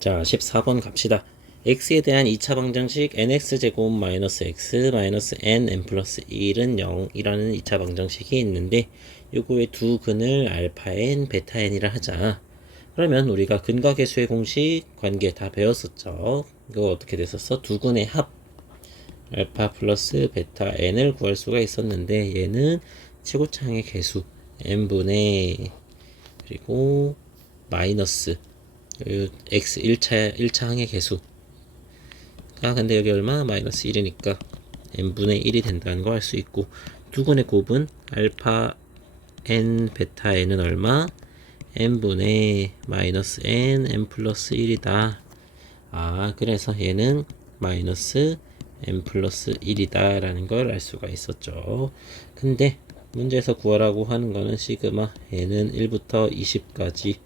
자, 14번 갑시다. x에 대한 2차 방정식 nx제곱 마이너스 x 마이너스 n n 플러스 1은 0이라는 2차 방정식이 있는데 요거의 두 근을 알파 n, 베타 n이라 하자. 그러면 우리가 근과 계수의 공식 관계 다 배웠었죠. 이거 어떻게 됐었어? 두 근의 합 알파 플러스 베타 n을 구할 수가 있었는데 얘는 최고차항의 계수 n분의 그리고 마이너스 x 1차 항의 개수. 근데 여기 얼마? 마이너스 1이니까 n분의 1이 된다는 거 알 수 있고, 두근의 곱은 알파 n 베타 n은 얼마? n분의 마이너스 n 플러스 1이다. 그래서 얘는 마이너스 n 플러스 1이다 라는 걸 알 수가 있었죠. 근데 문제에서 구하라고 하는 거는 시그마 n은 1부터 20까지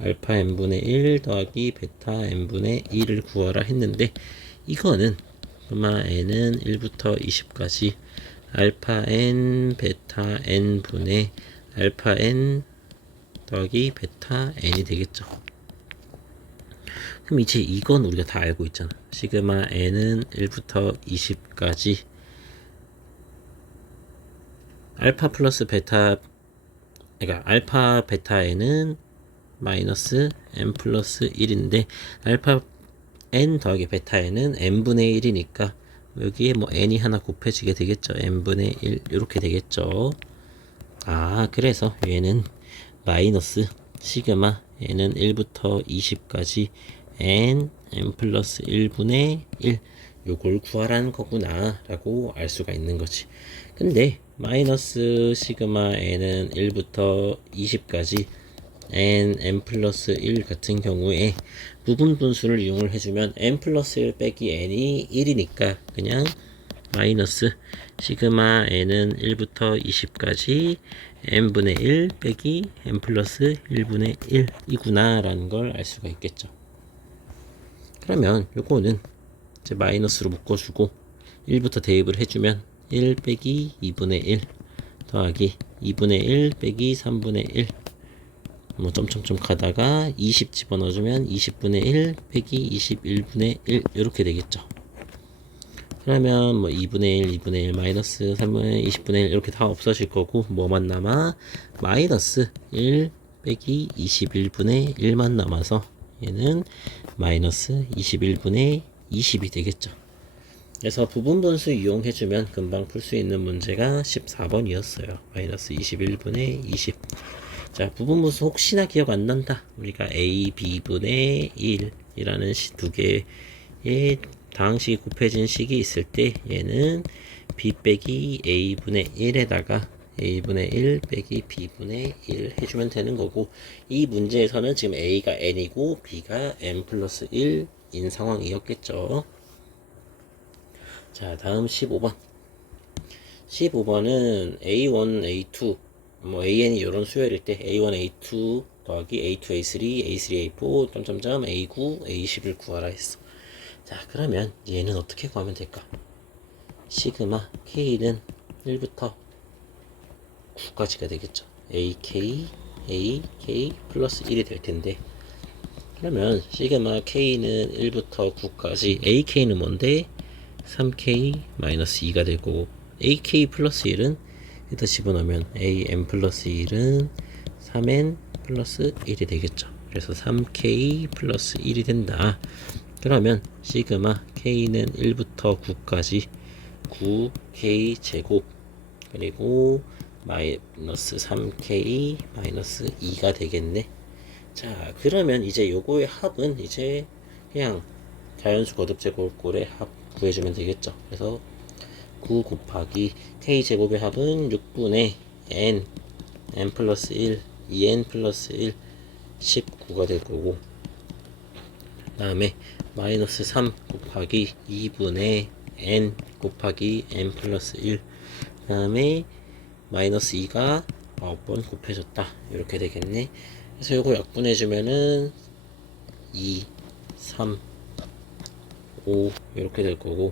알파 n분의 1 더하기 베타 n분의 1을 구하라 했는데, 이거는 그마 n은 1부터 20까지 알파 n 베타 n분의 알파 n 더하기 베타 n이 되겠죠. 그럼 이제 이건 우리가 다 알고 있잖아. 시그마 n은 1부터 20까지 알파 플러스 베타, 그러니까 알파 베타 n은 마이너스 n 플러스 1인데 알파 n 더하기 베타 n은 n분의 1이니까 여기에 뭐 n이 하나 곱해지게 되겠죠. n분의 1 이렇게 되겠죠. 그래서 얘는 마이너스 시그마 n은 1부터 20까지 n 플러스 1분의 1 요걸 구하라는 거구나 라고 알 수가 있는 거지. 근데 마이너스 시그마 n은 1부터 20까지 n 플러스 1 같은 경우에 부분 분수를 이용을 해주면 n 플러스 1 빼기 n이 1이니까 그냥 마이너스 시그마 n은 1부터 20까지 n분의 1 빼기 n 플러스 1분의 1이구나 라는 걸 알 수가 있겠죠. 그러면 요거는 이제 마이너스로 묶어주고 1부터 대입을 해주면 1 빼기 2분의 1 더하기 2분의 1 빼기 3분의 1 뭐 점점점 가다가 20 집어넣어주면 20분의 1 빼기 21분의 1 이렇게 되겠죠. 그러면 뭐 2분의 1, 2분의 1 마이너스 3분의 1, 20분의 1 이렇게 다 없어질 거고 뭐만 남아? 마이너스 1 빼기 21분의 1만 남아서 얘는 마이너스 21분의 20이 되겠죠. 그래서 부분분수 이용해주면 금방 풀 수 있는 문제가 14번이었어요. 마이너스 21분의 20. 자, 부분분수 혹시나 기억 안 난다. 우리가 a, b분의 1이라는 두 개의 다항식이 곱해진 식이 있을 때 얘는 b 빼기 a분의 1에다가 a분의 1 빼기 b분의 1 해주면 되는 거고, 이 문제에서는 지금 a가 n이고 b가 n 플러스 1인 상황이었겠죠. 자, 다음 15번. 15번은 a1, a2 뭐 an이 이런 수열일 때 a1, a2 더하기 a2, a3, a3, a4 점점점 a9, a10을 구하라 했어. 자, 그러면 얘는 어떻게 구하면 될까? 시그마 k는 1부터 9까지가 되겠죠. ak 플러스 1이 될 텐데, 그러면 시그마 k는 1부터 9까지 ak는 뭔데? 3k 마이너스 2가 되고 ak 플러스 1은 여기다 집어넣으면 an 플러스 1은 3n 플러스 1이 되겠죠. 그래서 3k 플러스 1이 된다. 그러면 시그마 k는 1부터 9까지 9k 제곱 그리고 마이너스 3k 마이너스 2가 되겠네. 자, 그러면 이제 요거의 합은 이제 그냥 자연수 거듭 제곱꼴의 합 구해주면 되겠죠. 그래서 9 곱하기 k제곱의 합은 6분의 n 플러스 1 2n 플러스 1 19가 될 거고, 그 다음에 마이너스 3 곱하기 2분의 n 곱하기 n 플러스 1, 그 다음에 마이너스 2가 9번 곱해졌다 이렇게 되겠네. 그래서 이거 약분해주면은 2, 3, 5 이렇게 될 거고,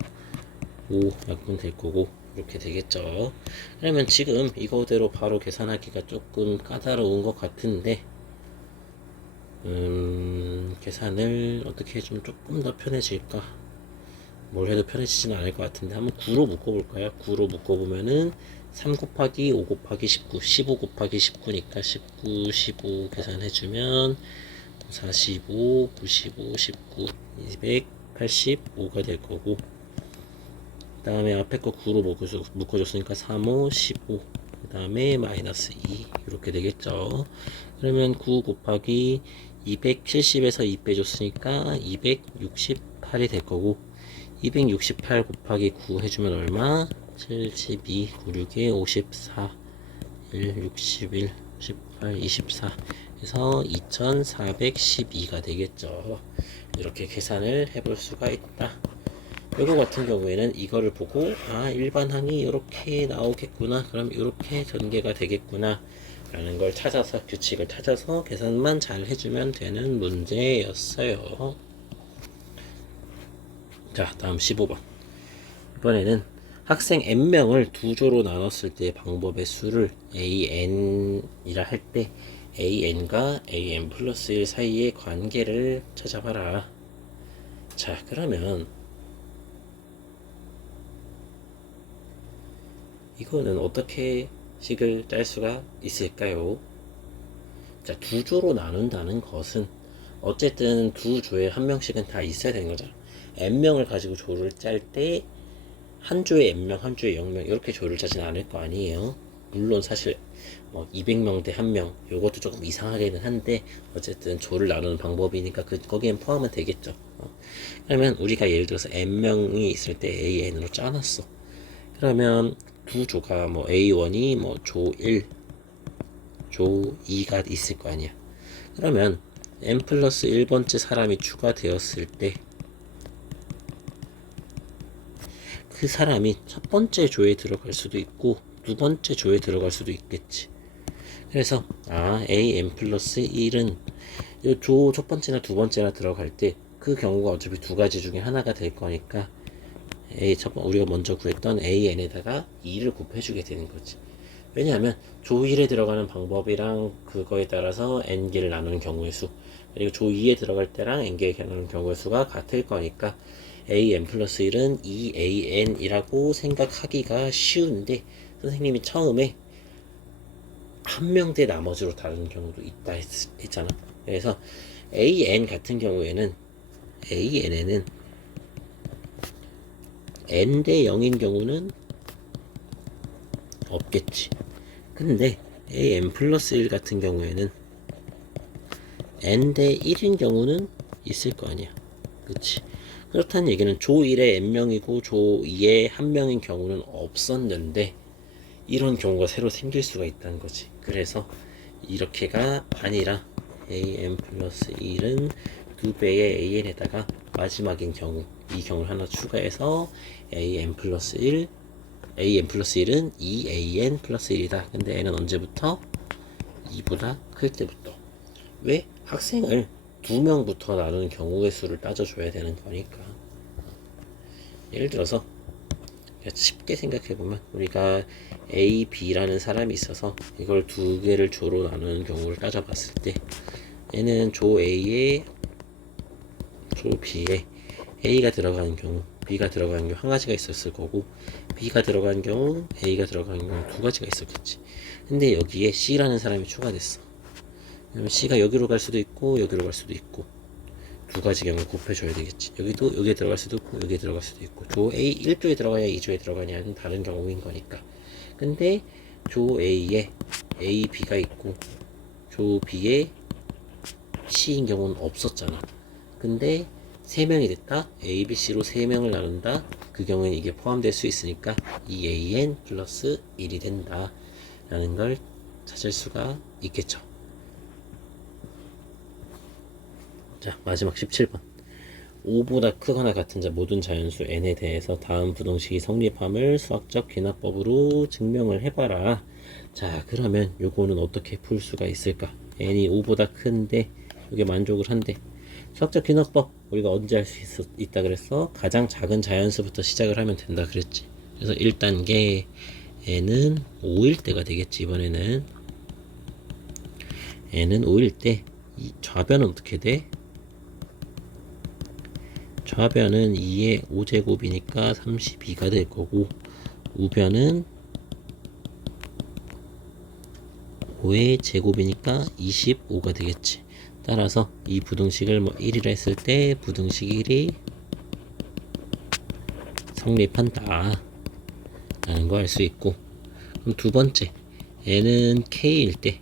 5 약분 될 거고 이렇게 되겠죠. 그러면 지금 이거대로 바로 계산하기가 조금 까다로운 것 같은데 계산을 어떻게 해주면 조금 더 편해질까? 뭘 해도 편해지지는 않을 것 같은데 한번 9로 묶어볼까요? 9로 묶어보면은 3 곱하기 5 곱하기 19, 15 곱하기 19니까 19, 15 계산해주면 45, 95, 19, 285가 될 거고, 그 다음에 앞에 거 9로 묶어줬으니까 3, 5, 15, 그 다음에 마이너스 2 이렇게 되겠죠. 그러면 9 곱하기 270에서 2 빼줬으니까 268이 될 거고, 268 곱하기 9 해주면 얼마? 72, 96에 54, 1, 61, 18, 24 해서 2412가 되겠죠. 이렇게 계산을 해볼 수가 있다. 이거 같은 경우에는 이거를 보고 일반항이 이렇게 나오겠구나, 그럼 이렇게 전개가 되겠구나 라는 걸 찾아서, 규칙을 찾아서 계산만 잘 해주면 되는 문제였어요. 자, 다음 15번. 이번에는 학생 n명을 두 조로 나눴을 때 방법의 수를 an이라 할 때 an과 an 플러스 1 사이의 관계를 찾아봐라. 자, 그러면 이거는 어떻게 식을 짤 수가 있을까요? 자, 두 조로 나눈다는 것은 어쨌든 두 조에 한 명씩은 다 있어야 되는 거잖아. n명을 가지고 조를 짤 때 한 조에 n명, 한 조에 0명 이렇게 조를 짜진 않을 거 아니에요. 물론 사실 뭐 200명 대 1명 요것도 조금 이상하게는 한데 어쨌든 조를 나누는 방법이니까 거기엔 포함은 되겠죠. 그러면 우리가 예를 들어서 n명이 있을 때 an으로 짜놨어. 그러면 두 조가 뭐 A1이 뭐 조 1, 조 2가 있을 거 아니야. 그러면 n 플러스 1번째 사람이 추가되었을 때 그 사람이 첫 번째 조에 들어갈 수도 있고 두 번째 조에 들어갈 수도 있겠지. 그래서 A n 플러스 1은 이 조 첫 번째나 두 번째나 들어갈 때 그 경우가 어차피 두 가지 중에 하나가 될 거니까 우리가 먼저 구했던 AN에다가 2를 곱해주게 되는 거지. 왜냐하면 조 1에 들어가는 방법이랑 그거에 따라서 n개를 나누는 경우의 수, 그리고 조 2에 들어갈 때랑 n개를 나누는 경우의 수가 같을 거니까 an 플러스 1은 2an이라고 생각하기가 쉬운데 선생님이 처음에 한 명 대 나머지로 다루는 경우도 있다 했잖아. 그래서 an 같은 경우에는 an에는 n 대 0인 경우는 없겠지. 근데 an 플러스 1 같은 경우에는 n 대 1인 경우는 있을 거 아니야. 그치? 그렇다는 얘기는 조 1에 n명이고 조 2에 1명인 경우는 없었는데 이런 경우가 새로 생길 수가 있다는 거지. 그래서 이렇게가 아니라 an 플러스 1은 2배의 an에다가 마지막인 경우, 이 경우를 하나 추가해서 an 플러스 1, an 플러스 1은 2an 플러스 1이다. 근데 n은 언제부터? 2보다 클 때부터. 왜? 학생을 2명부터 나누는 경우의 수를 따져줘야 되는 거니까. 예를 들어서 쉽게 생각해보면 우리가 A, B라는 사람이 있어서 이걸 두 개를 조로 나누는 경우를 따져봤을 때 얘는 조 A에 조 B에 A가 들어가는 경우, B가 들어가는 경우 한 가지가 있었을 거고, B가 들어가는 경우, A가 들어가는 경우 두 가지가 있었겠지. 근데 여기에 C라는 사람이 추가됐어. 그러면 C가 여기로 갈 수도 있고 여기로 갈 수도 있고 두 가지 경우 곱해줘야 되겠지. 여기도 여기에 들어갈 수도 있고 여기에 들어갈 수도 있고, 조 A 1조에 들어가냐 2조에 들어가냐는 다른 경우인 거니까. 근데 조 A에 A, B가 있고 조 B에 C인 경우는 없었잖아. 근데 3명이 됐다. A, B, C로 3명을 나눈다. 그 경우에는 이게 포함될 수 있으니까 2an 플러스 1이 된다 라는 걸 찾을 수가 있겠죠. 자, 마지막 17번. 5보다 크거나 같은 모든 자연수 n에 대해서 다음 부등식이 성립함을 수학적 귀납법으로 증명을 해봐라. 자, 그러면 요거는 어떻게 풀 수가 있을까? n이 5보다 큰데 이게 만족을 한대. 수학적 귀납법 우리가 언제 할 수 있다 그랬어? 가장 작은 자연수부터 시작을 하면 된다 그랬지. 그래서 1단계 n은 5일 때가 되겠지. 이번에는 n은 5일 때 이 좌변은 어떻게 돼? 좌변은 2의 5제곱이니까 32가 될 거고, 우변은 5의 제곱이니까 25가 되겠지. 따라서 이 부등식을 뭐 1이라 했을 때 부등식 1이 성립한다 라는 거 알 수 있고, 그럼 두 번째, n은 k일 때,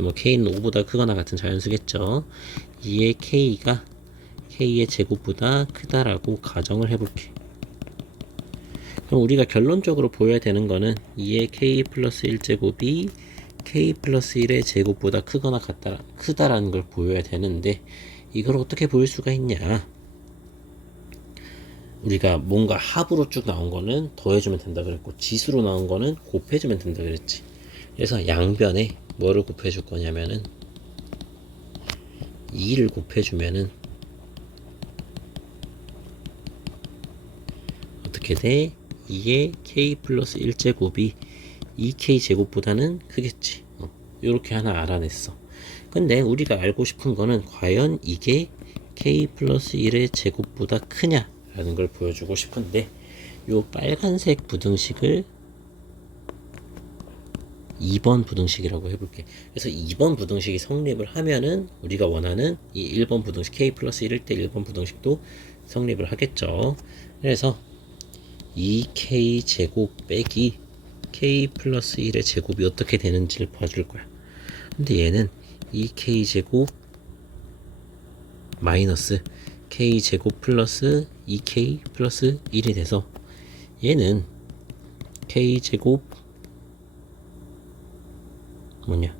뭐 k는 5보다 크거나 같은 자연수겠죠. 2의 k가 k의 제곱보다 크다라고 가정을 해볼게. 그럼 우리가 결론적으로 보여야 되는 거는 2의 k 플러스 1제곱이 k 플러스 1의 제곱보다 크거나 크다라는 걸 보여야 되는데, 이걸 어떻게 보일 수가 있냐. 우리가 뭔가 합으로 쭉 나온 거는 더해주면 된다 그랬고, 지수로 나온 거는 곱해주면 된다 그랬지. 그래서 양변에 뭐를 곱해줄 거냐면은 2를 곱해주면은 어떻게 돼? 2의 k 플러스 1제곱이 2k 제곱보다는 크겠지. 요렇게 하나 알아냈어. 근데 우리가 알고 싶은 거는 과연 이게 k 플러스 1의 제곱보다 크냐 라는 걸 보여주고 싶은데, 요 빨간색 부등식을 2번 부등식이라고 해볼게. 그래서 2번 부등식이 성립을 하면은 우리가 원하는 이 1번 부등식 k 플러스 1일 때 1번 부등식도 성립을 하겠죠. 그래서 2k 제곱 빼기 k 플러스 1의 제곱이 어떻게 되는지를 봐줄 거야. 근데 얘는 2k 제곱 마이너스 k 제곱 플러스 2k 플러스 1이 돼서, 얘는 k 제곱 뭐냐,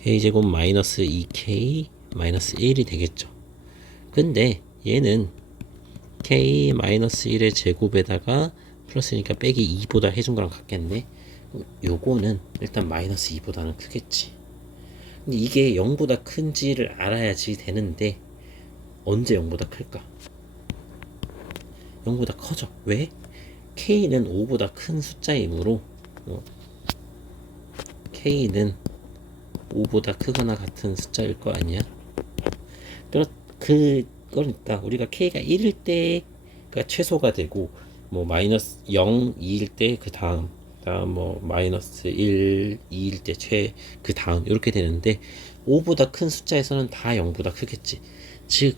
k 제곱 마이너스 2k 마이너스 1이 되겠죠. 근데 얘는 k 마이너스 1의 제곱에다가 플러스니까 빼기 2보다 해준 거랑 같겠네. 요거는 일단 마이너스 2보다는 크겠지. 근데 이게 0보다 큰지를 알아야지 되는데, 언제 0보다 클까? 0보다 커져. 왜? k는 5보다 큰 숫자이므로 k는 5보다 크거나 같은 숫자일 거 아니야? 그러니까 우리가 k가 1일 때가 최소가 되고, 뭐 마이너스 0, 2일 때 그 다음 뭐 마이너스 1, 2일 때 그 다음 이렇게 되는데, 5보다 큰 숫자에서는 다 0보다 크겠지. 즉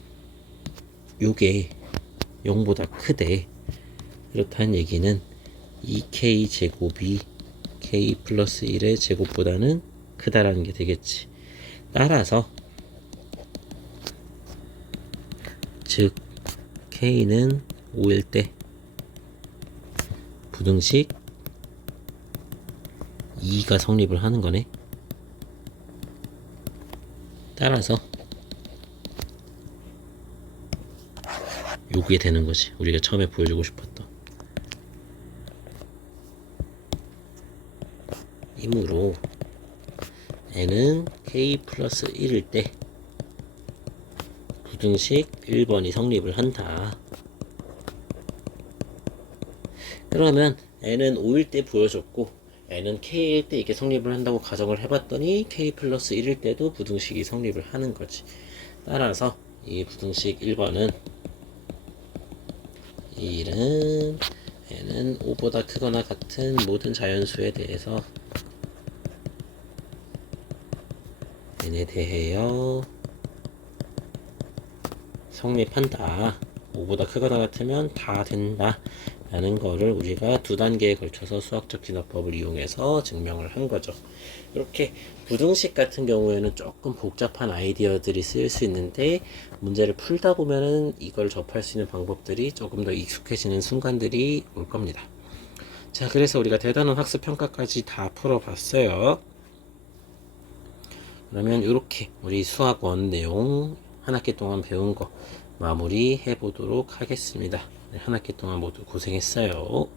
요게 0보다 크대. 그렇다는 얘기는 2k 제곱이 k 플러스 1의 제곱보다는 크다라는 게 되겠지. 따라서 즉 k는 5일 때 부등식 2가 성립을 하는 거네. 따라서 요게 되는 거지. 우리가 처음에 보여주고 싶었던. 이므로 n은 k 플러스 1일 때 부등식 1번이 성립을 한다. 그러면 n은 5일 때 보여줬고, n은 k일 때 이게 성립을 한다고 가정을 해봤더니 k 플러스 1일 때도 부등식이 성립을 하는 거지. 따라서 이 부등식 1번은 이 일은 n은 5보다 크거나 같은 모든 자연수에 대해서 n에 대하여 성립한다. 5보다 크거나 같으면 다 된다 라는 거를 우리가 두 단계에 걸쳐서 수학적 진화법을 이용해서 증명을 한 거죠. 이렇게 부등식 같은 경우에는 조금 복잡한 아이디어들이 쓰일 수 있는데, 문제를 풀다 보면은 이걸 접할 수 있는 방법들이 조금 더 익숙해지는 순간들이 올 겁니다. 자, 그래서 우리가 대단원 학습 평가까지 다 풀어봤어요. 그러면 이렇게 우리 수학원 내용 한 학기 동안 배운 거 마무리 해보도록 하겠습니다. 한 학기 동안 모두 고생했어요.